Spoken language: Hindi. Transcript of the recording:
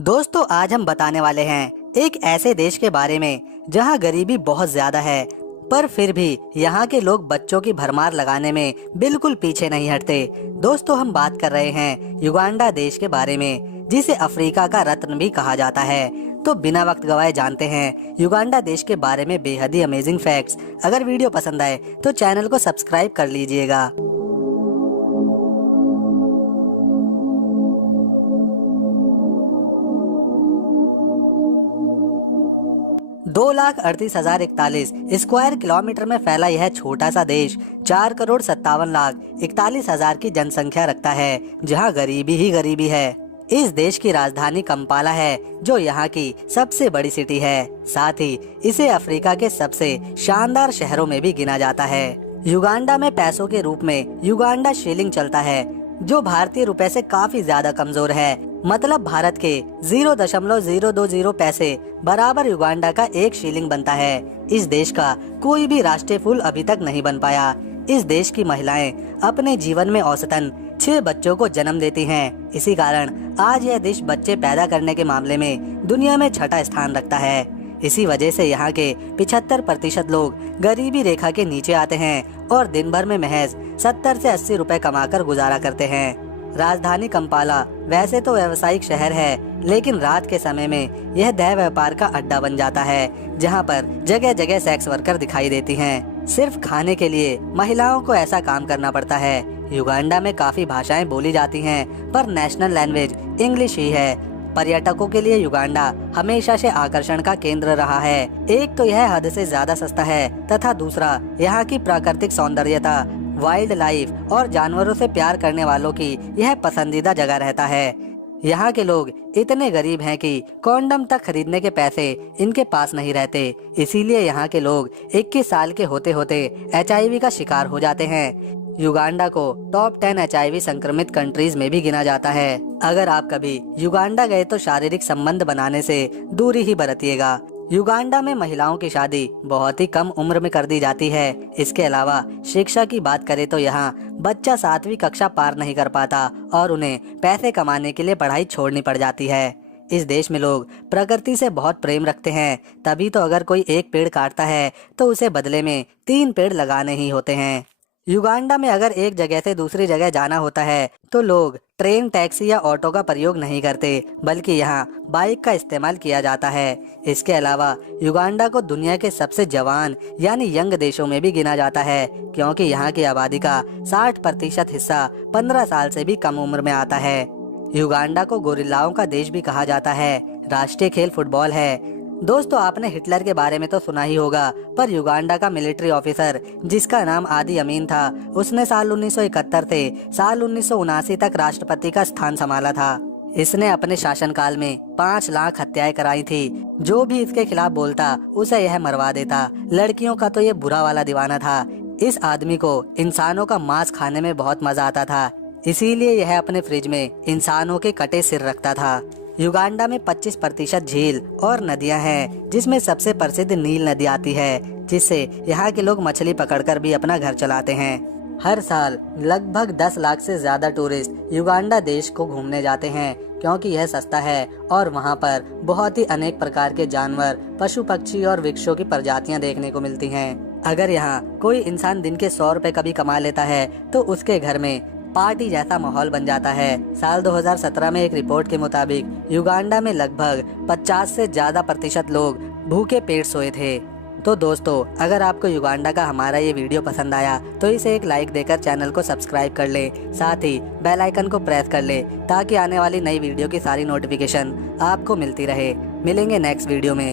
दोस्तों आज हम बताने वाले हैं एक ऐसे देश के बारे में जहां गरीबी बहुत ज्यादा है, पर फिर भी यहाँ के लोग बच्चों की भरमार लगाने में बिल्कुल पीछे नहीं हटते। दोस्तों हम बात कर रहे हैं युगांडा देश के बारे में, जिसे अफ्रीका का रत्न भी कहा जाता है। तो बिना वक्त गवाए जानते हैं युगांडा देश के बारे में बेहद ही अमेजिंग फैक्ट्स। अगर वीडियो पसंद आए तो चैनल को सब्सक्राइब कर लीजिएगा। 2,38,041 स्क्वायर किलोमीटर में फैला यह छोटा सा देश 4,57,41,000 की जनसंख्या रखता है, जहां गरीबी ही गरीबी है। इस देश की राजधानी कंपाला है, जो यहाँ की सबसे बड़ी सिटी है। साथ ही इसे अफ्रीका के सबसे शानदार शहरों में भी गिना जाता है। युगांडा में पैसों के रूप में युगांडा शिलिंग चलता है, जो भारतीय रुपए से काफी ज्यादा कमजोर है। मतलब भारत के 0.020 पैसे बराबर युगांडा का एक शिलिंग बनता है। इस देश का कोई भी राष्ट्रीय फूल अभी तक नहीं बन पाया। इस देश की महिलाएं अपने जीवन में औसतन 6 बच्चों को जन्म देती हैं। इसी कारण आज यह देश बच्चे पैदा करने के मामले में दुनिया में छठा स्थान रखता है। इसी वजह से यहाँ के 75% लोग गरीबी रेखा के नीचे आते हैं और दिन भर में महज 70 से 80 रुपए कमाकर गुजारा करते हैं। राजधानी कंपाला वैसे तो व्यावसायिक शहर है, लेकिन रात के समय में यह देह व्यापार का अड्डा बन जाता है, जहां पर जगह जगह सेक्स वर्कर दिखाई देती हैं। सिर्फ खाने के लिए महिलाओं को ऐसा काम करना पड़ता है। युगांडा में काफी भाषाएं बोली जाती हैं, पर नेशनल लैंग्वेज इंग्लिश ही है। पर्यटकों के लिए युगांडा हमेशा से आकर्षण का केंद्र रहा है। एक तो यह हद से ज्यादा सस्ता है, तथा दूसरा यहाँ की प्राकृतिक सौंदर्यता, वाइल्ड लाइफ और जानवरों से प्यार करने वालों की यह पसंदीदा जगह रहता है। यहाँ के लोग इतने गरीब हैं कि कॉन्डम तक खरीदने के पैसे इनके पास नहीं रहते। इसीलिए यहाँ के लोग 21 साल के होते होते HIV का शिकार हो जाते हैं। युगांडा को टॉप 10 HIV संक्रमित कंट्रीज में भी गिना जाता है। अगर आप कभी युगांडा गए तो शारीरिक संबंध बनाने से दूरी ही बरतिएगा। युगांडा में महिलाओं की शादी बहुत ही कम उम्र में कर दी जाती है। इसके अलावा शिक्षा की बात करें तो यहाँ बच्चा 7वीं कक्षा पार नहीं कर पाता और उन्हें पैसे कमाने के लिए पढ़ाई छोड़नी पड़ जाती है। इस देश में लोग प्रकृति से बहुत प्रेम रखते हैं, तभी तो अगर कोई एक पेड़ काटता है तो उसे बदले में 3 पेड़ लगाने ही होते हैं। युगांडा में अगर एक जगह से दूसरी जगह जाना होता है तो लोग ट्रेन, टैक्सी या ऑटो का प्रयोग नहीं करते, बल्कि यहाँ बाइक का इस्तेमाल किया जाता है। इसके अलावा युगांडा को दुनिया के सबसे जवान यानी यंग देशों में भी गिना जाता है, क्योंकि यहाँ की आबादी का 60% हिस्सा 15 साल से भी कम उम्र में आता है। युगांडा को गोरिल्लाओं का देश भी कहा जाता है। राष्ट्रीय खेल फुटबॉल है। दोस्तों आपने हिटलर के बारे में तो सुना ही होगा, पर युगांडा का मिलिट्री ऑफिसर जिसका नाम आदी अमीन था, उसने साल 1971 से साल 1979 तक राष्ट्रपति का स्थान संभाला था। इसने अपने शासनकाल में 5 लाख हत्याएं कराई थी। जो भी इसके खिलाफ बोलता उसे यह मरवा देता। लड़कियों का तो ये बुरा वाला दीवाना था। इस आदमी को इंसानों का मांस खाने में बहुत मजा आता था, इसीलिए यह अपने फ्रिज में इंसानों के कटे सिर रखता था। युगांडा में 25% झील और नदियां हैं, जिसमें सबसे प्रसिद्ध नील नदी आती है, जिससे यहाँ के लोग मछली पकड़कर भी अपना घर चलाते हैं। हर साल लगभग 10 लाख से ज्यादा टूरिस्ट युगांडा देश को घूमने जाते हैं, क्योंकि यह सस्ता है और वहाँ पर बहुत ही अनेक प्रकार के जानवर, पशु पक्षी और वृक्षों की प्रजातियां देखने को मिलती हैं। अगर यहाँ कोई इंसान दिन के 100 रुपए कभी कमा लेता है तो उसके घर में पार्टी जैसा माहौल बन जाता है। साल 2017 में एक रिपोर्ट के मुताबिक युगांडा में लगभग 50 से ज्यादा % लोग भूखे पेट सोए थे। तो दोस्तों अगर आपको युगांडा का हमारा ये वीडियो पसंद आया तो इसे एक लाइक देकर चैनल को सब्सक्राइब कर ले, साथ ही बेल आइकन को प्रेस कर ले, ताकि आने वाली नई वीडियो की सारी नोटिफिकेशन आपको मिलती रहे। मिलेंगे नेक्स्ट वीडियो में।